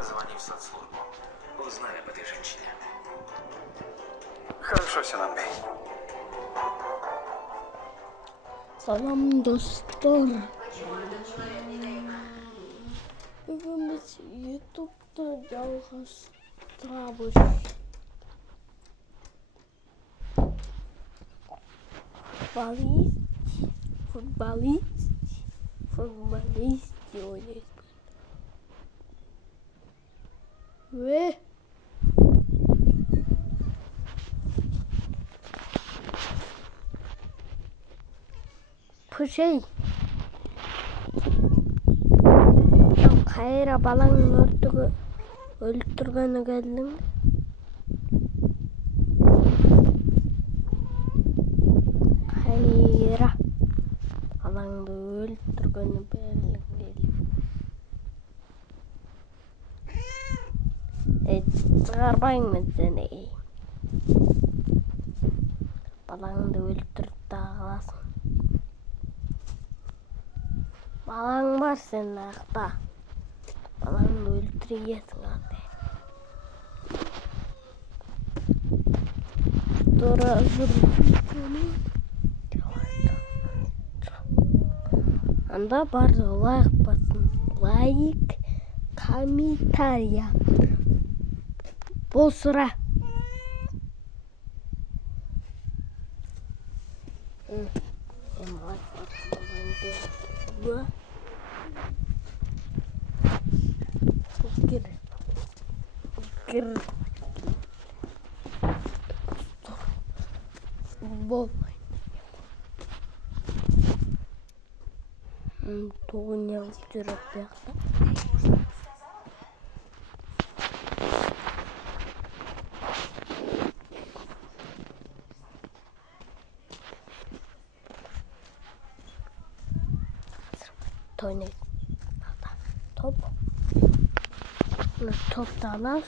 Позвони в соцслужбу. Узнай об этой женщине. Хорошо, Синанбей. Salam dostlar. Bugün biz YouTube'da жалғастырамыз. Futbolist oynuyor. Ve şey Kayra balanın öldürgeni geldim. Kayra balanı öldürgeni geldim. Çıkarmayın mı seni? Balanı öldürüp dağılasın. Balan var senin ayakta. Balanı öldürüyorsun abi. Dur hazır. Anda barda like basın. Like, komentarya. Bu sıra. Gir. Bol. Tuğun yaptırıp yaptı. Toynet. Top. Top da alırız.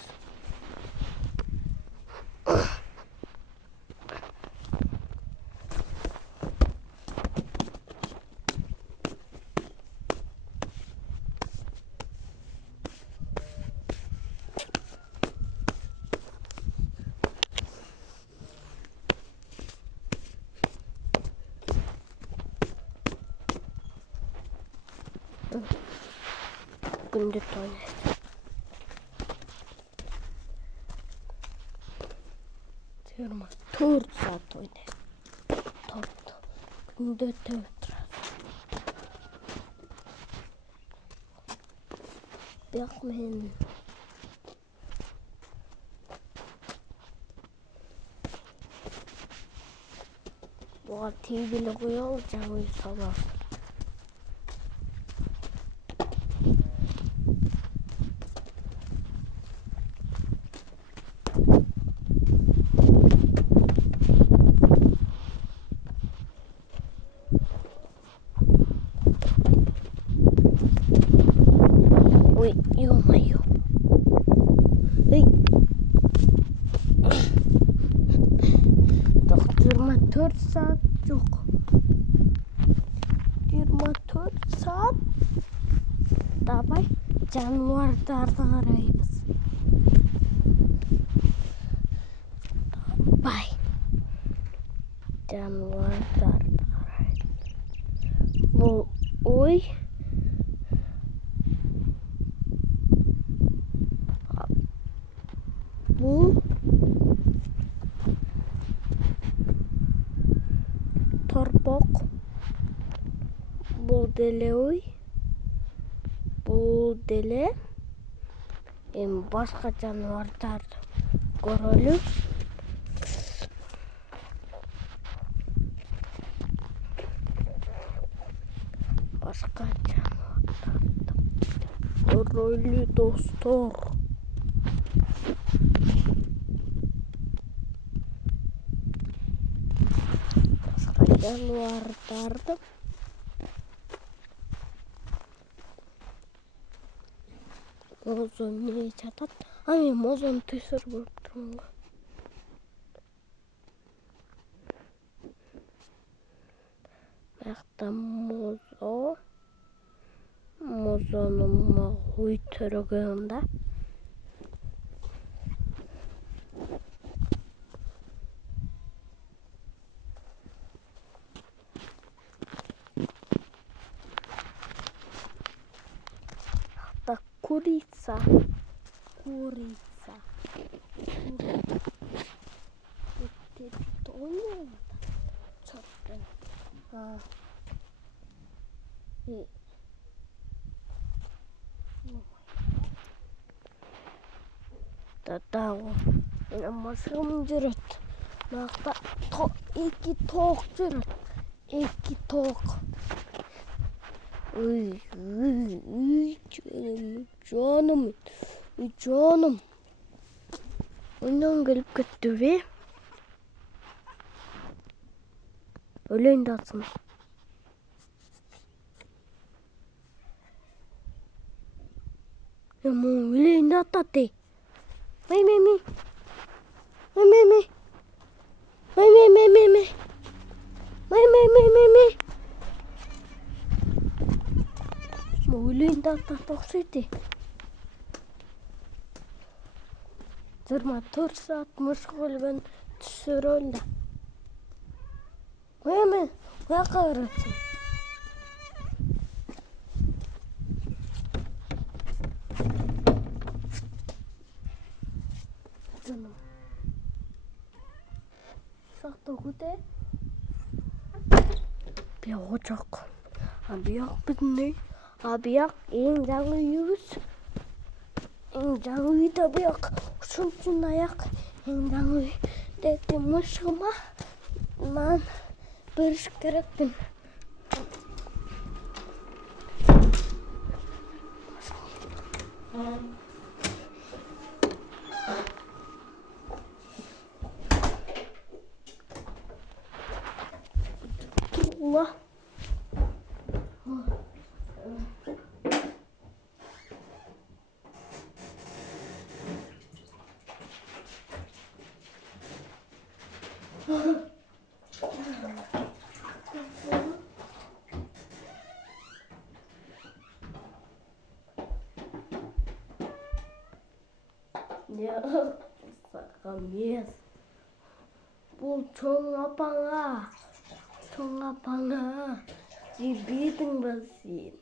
Günde tuvalet. Diyorum 4 saat tuvalet. Top. Günde 4 saat. Bakmayın. Bu TV'li koyalım sabah. Ой, ё-моё. Эй. Жоқ, 24 saat жоқ. 24 saat. Давай жануарларды қараймыз. Давай. Жануарларды қараймыз. Бұл ой. Bu torbok, bu dele bu dele başka canlılar görülür. Başka canlılar görülür dostlar. Жануарларды мозон не жатат? Мен мозон төсөр көрүп турмун го. Бакта мозонун үй төрөгөн да. Курица. Это тоня. Чёрт. И Татао. Машин жүрөт. Нахта iki тоок жүрөт. Iki тоок. Ой, жаным. Өнөн гэліп кетті бе? Өлең датсын. Ямон өлең дататы. Май. Өлең дататы оқсайды. 24 saat мышғылбен түсірілді. Қоймен, қоя қағырапсың. Жаным. Шақты көте. Бияғы жоқ. Бияқ бідіне. Бияқ ең жаңы үйіз. Ең жаңы үйді бияқ. Шунчун аяқ. Ең жаңы үйді мұшыма. Мен біріш керекпін. Ула. Я сақамес. Бұл чоң апаңа. Жібедің ба сен?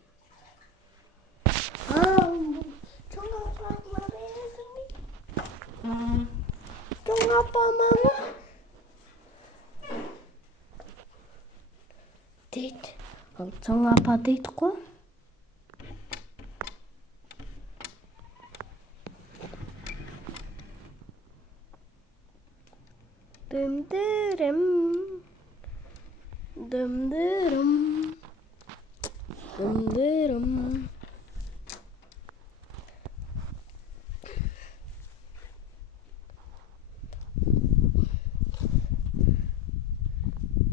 Чоң апаңа бересің бе? Чоң апаңа ма? Дейді. Ал чоң апа дейді қой. Дөмдірім.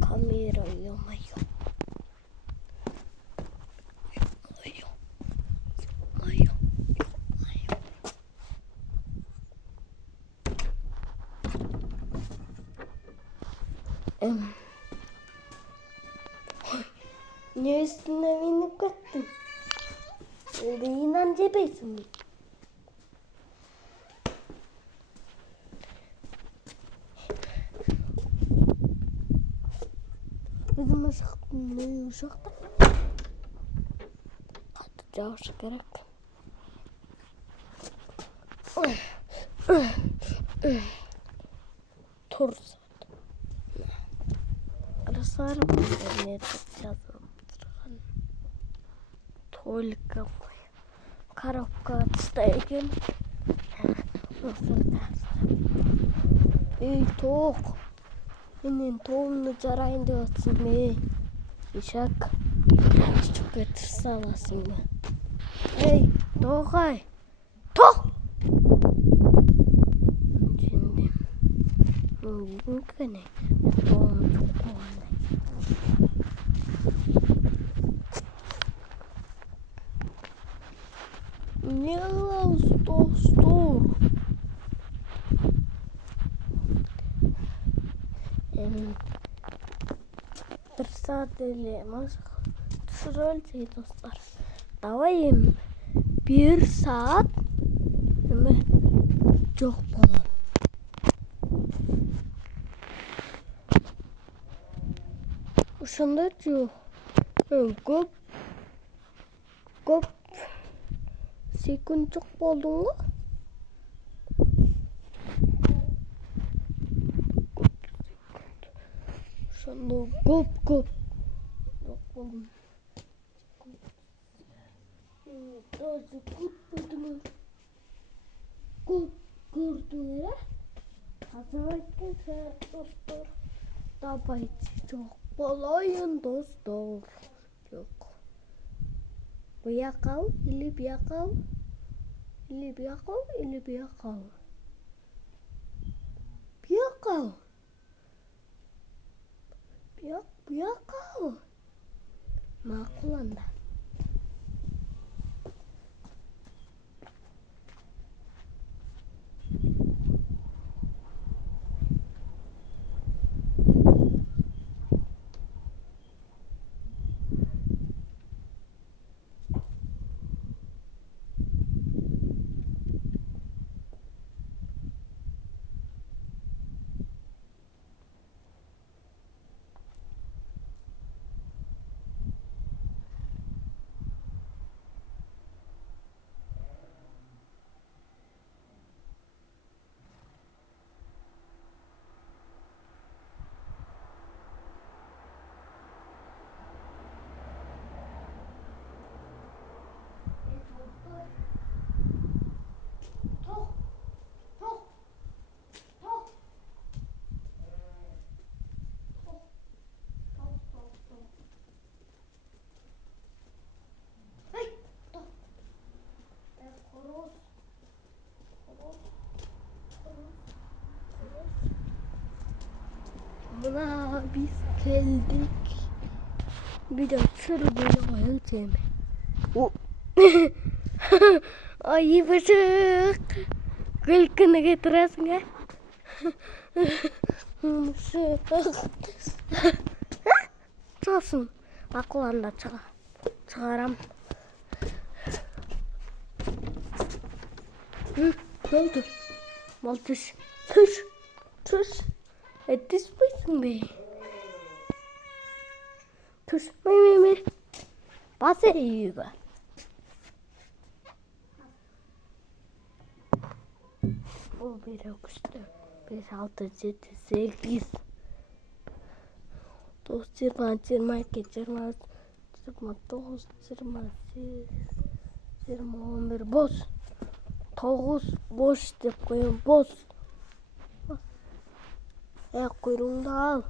Камера, ё-моё. Не üstüne binip kattın. Yine cebesin. Bizim uşakta. Atacağız gerek. Tursa. Арасары интернет жазып тұрған. Только коробка тастай екен. Ей, тоқ. Менен тоғымды жарайын деп атсың бе? Ишак. Күшікке тырса аласың ба? Ей, тоғай. Тоқ! Жендем. Үйдің кәне. Тоғым жоқ қоғандай. Не стор. Bir saat ile түсірілді достар. Давай bir saat жоқ болам. Ошонда жоқ. Көп секунд жоқ болдың ғой. Сонда көп жоқ болдым. Даже көрдіңіз. Көп көрдіңіз. Қазақ айтқан сияқты достар. Давайте жоқ болайын достар. Жоқ. Бұяқал, или бұяқал. Или бұяқал, или бұяқал. Бұяқал. Бұяқал. Мақұл анда. Buna biz geldik. Bir de sır böyle ayılacağım. Ay bıçak. Gülkünü getiresin ya. Çalsın. Akılanda çıkaram. Ne oldu? Maltız. Tüs. Düşmüşsün be. Tüs. Me. Basa yiyor. Bu 1, 3, 4, 5, 6, 7, 8. 9, 20, 22, 23, 29, 28, 11 boş. 9 boş deyip koyun boş. Kuyruğunu al.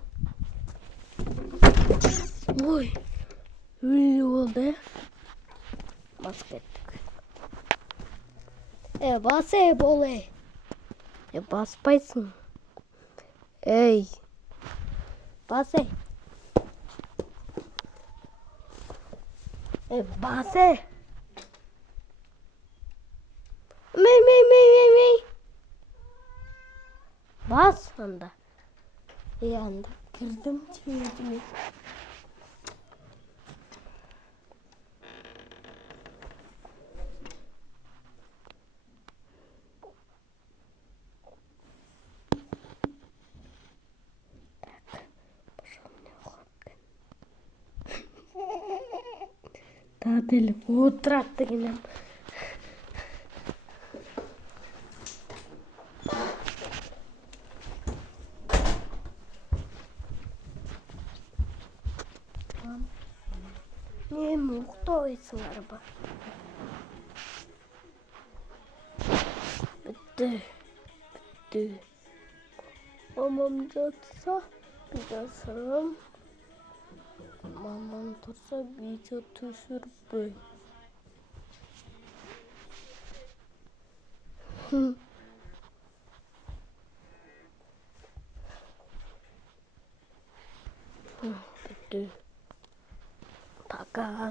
Oy. Öyle oldu. Baskettik. Bas bole. Baspaysın. Ey. Bas. Bas. Me. Bas anda. Anda girdim çiğdimi. Daha telefonu oturttı yine. Не muhtayısın araba. Bitti. Mamam yatsa bir de sıram. Mamam dursa bir de tuşur böyle.